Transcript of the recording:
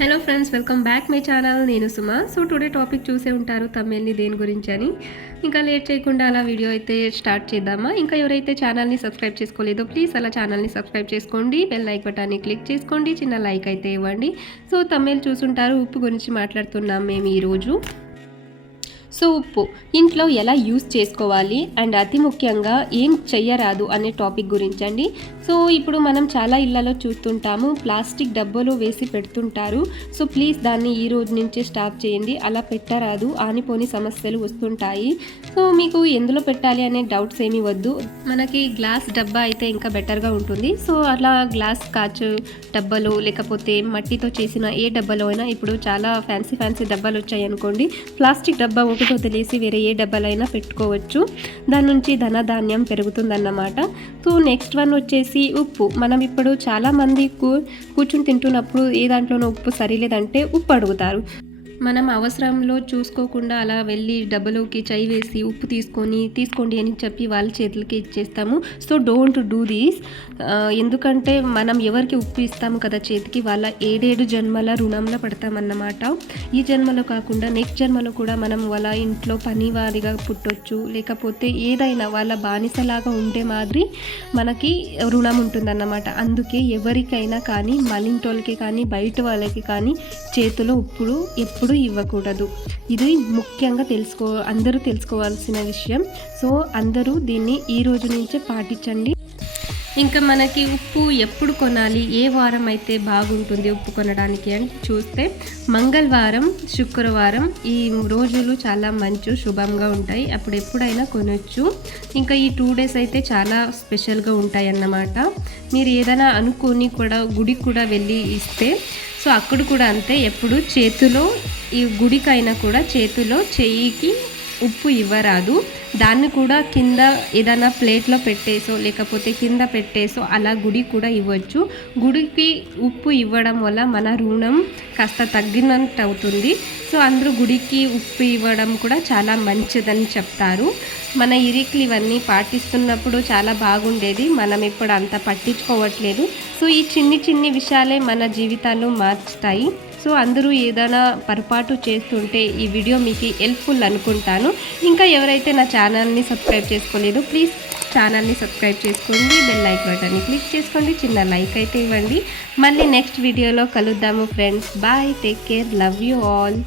Hello friends, welcome back my channel. నేను Suma. So today topic చూసే ఉంటారు తమిళ్ని దేని గురించి అని. ఇంకా లేట్ చేయకుండా అలా వీడియో అయితే స్టార్ట్ చేద్దామా. ఇంకా ఎవరైతే ఛానల్ని సబ్స్క్రైబ్ చేసుకోలేదో ప్లీజ్ అలా ఛానల్ని సబ్స్క్రైబ్ చేసుకోండి, బెల్ లైక్ బటన్ని క్లిక్ చేసుకోండి, చిన్న లైక్ అయితే ఇవ్వండి. సో తమిళ్ చూసుంటారు, ఉప్పు గురించి మాట్లాడుతున్నాం మేము ఈరోజు. సో ఉప్పు ఇంట్లో ఎలా యూస్ చేసుకోవాలి అండ్ అతి ముఖ్యంగా ఏం చెయ్యరాదు అనే టాపిక్ గురించి అండి. సో ఇప్పుడు మనం చాలా ఇళ్లలో చూస్తుంటాము, ప్లాస్టిక్ డబ్బాలో వేసి పెడుతుంటారు. సో ప్లీజ్ దాన్ని ఈ రోజు నుంచే స్టాప్ చేయండి. అలా పెట్టరాదు, ఆనిపోని సమస్యలు వస్తుంటాయి. సో మీకు ఎందులో పెట్టాలి అనే డౌట్స్ ఏమీ వద్దు. మనకి గ్లాస్ డబ్బా అయితే ఇంకా బెటర్గా ఉంటుంది. సో అలా గ్లాస్ కాచ్ డబ్బాలో లేకపోతే మట్టితో చేసిన ఏ డబ్బాలో అయినా ఇప్పుడు చాలా ఫ్యాన్సీ డబ్బాలు వచ్చాయి అనుకోండి. ప్లాస్టిక్ డబ్బా ఒకటి వదిలేసి వేరే ఏ డబ్బాలైనా పెట్టుకోవచ్చు. దాని నుంచి ధనధాన్యం పెరుగుతుందన్నమాట. సో నెక్స్ట్ వన్ వచ్చేసి ఉప్పు. మనం ఇప్పుడు చాలామంది కూర్చుని తింటున్నప్పుడు ఏ దాంట్లోనో ఉప్పు సరిలేదంటే ఉప్పు అడుగుతారు. మనం అవసరంలో చూసుకోకుండా అలా వెళ్ళి డబ్బాలోకి చేయి వేసి ఉప్పు తీసుకోండి అని చెప్పి వాళ్ళ చేతులకి ఇచ్చేస్తాము. So don't do these. ఎందుకంటే మనం ఎవరికి ఉప్పు ఇస్తాము కదా చేతికి, వాళ్ళ 7 జన్మల రుణంలో పడతామన్నమాట. ఈ జన్మలో కాకుండా నెక్స్ట్ జన్మలో కూడా మనం వాళ్ళ ఇంట్లో పనివారిగా పుట్టొచ్చు, లేకపోతే ఏదైనా వాళ్ళ బానిసలాగా ఉండే మాదిరి మనకి రుణం ఉంటుందన్నమాట. అందుకే ఎవరికైనా కానీ మన ఇంటోళ్ళకి కానీ బయట వాళ్ళకి కానీ చేతిలో ఉప్పుడు ఎప్పుడు ఇవ్వకూడదు. ఇది ముఖ్యంగా అందరూ తెలుసుకోవాల్సిన విషయం. సో అందరూ దీన్ని ఈ రోజు నుంచే పాటించండి. ఇంకా మనకి ఉప్పు ఎప్పుడు కొనాలి, ఏ వారం అయితే బాగుంటుంది ఉప్పు కొనడానికి అని చూస్తే మంగళవారం, శుక్రవారం ఈ రోజులు చాలా మంచి శుభంగా ఉంటాయి. అప్పుడు ఎప్పుడైనా కొనొచ్చు. ఇంకా ఈ 2 days అయితే చాలా స్పెషల్గా ఉంటాయి అన్నమాట. మీరు ఏదైనా అనుకొని కూడా గుడికి కూడా వెళ్ళి ఇస్తే సో అక్కడ కూడా అంతే, ఎప్పుడు చేతిలో ఈ గుడికైనా కూడా చేతిలో చెయ్యికి ఉప్పు ఇవ్వరాదు. దాన్ని కూడా కింద ఏదైనా ప్లేట్లో పెట్టేసో లేకపోతే కింద పెట్టేసో అలా గుడి కూడా ఇవ్వచ్చు. గుడికి ఉప్పు ఇవ్వడం వల్ల మన రుణం కాస్త తగ్గినట్టు అవుతుంది. సో అందరూ గుడికి ఉప్పు ఇవ్వడం కూడా చాలా మంచిదని చెప్తారు. మన ఇరిక్లు ఇవన్నీ పాటిస్తున్నప్పుడు చాలా బాగుండేది, మనం ఇప్పుడు అంత పట్టించుకోవట్లేదు. సో ఈ చిన్ని విషయాలే మన జీవితాల్లో మార్చుతాయి. సో అందరూ ఏదైనా పొరపాటు చేస్తుంటే ఈ వీడియో మీకు హెల్ప్ఫుల్ అనుకుంటాను. ఇంకా ఎవరైతే నా ఛానల్ని సబ్స్క్రైబ్ చేసుకోలేదో ప్లీజ్ ఛానల్ని సబ్స్క్రైబ్ చేసుకోండి, బెల్ లైక్ బటన్ని క్లిక్ చేసుకోండి, చిన్న లైక్ అయితే ఇవ్వండి. మళ్ళీ నెక్స్ట్ వీడియోలో కలుద్దాము friends. Bye, take care, love you all.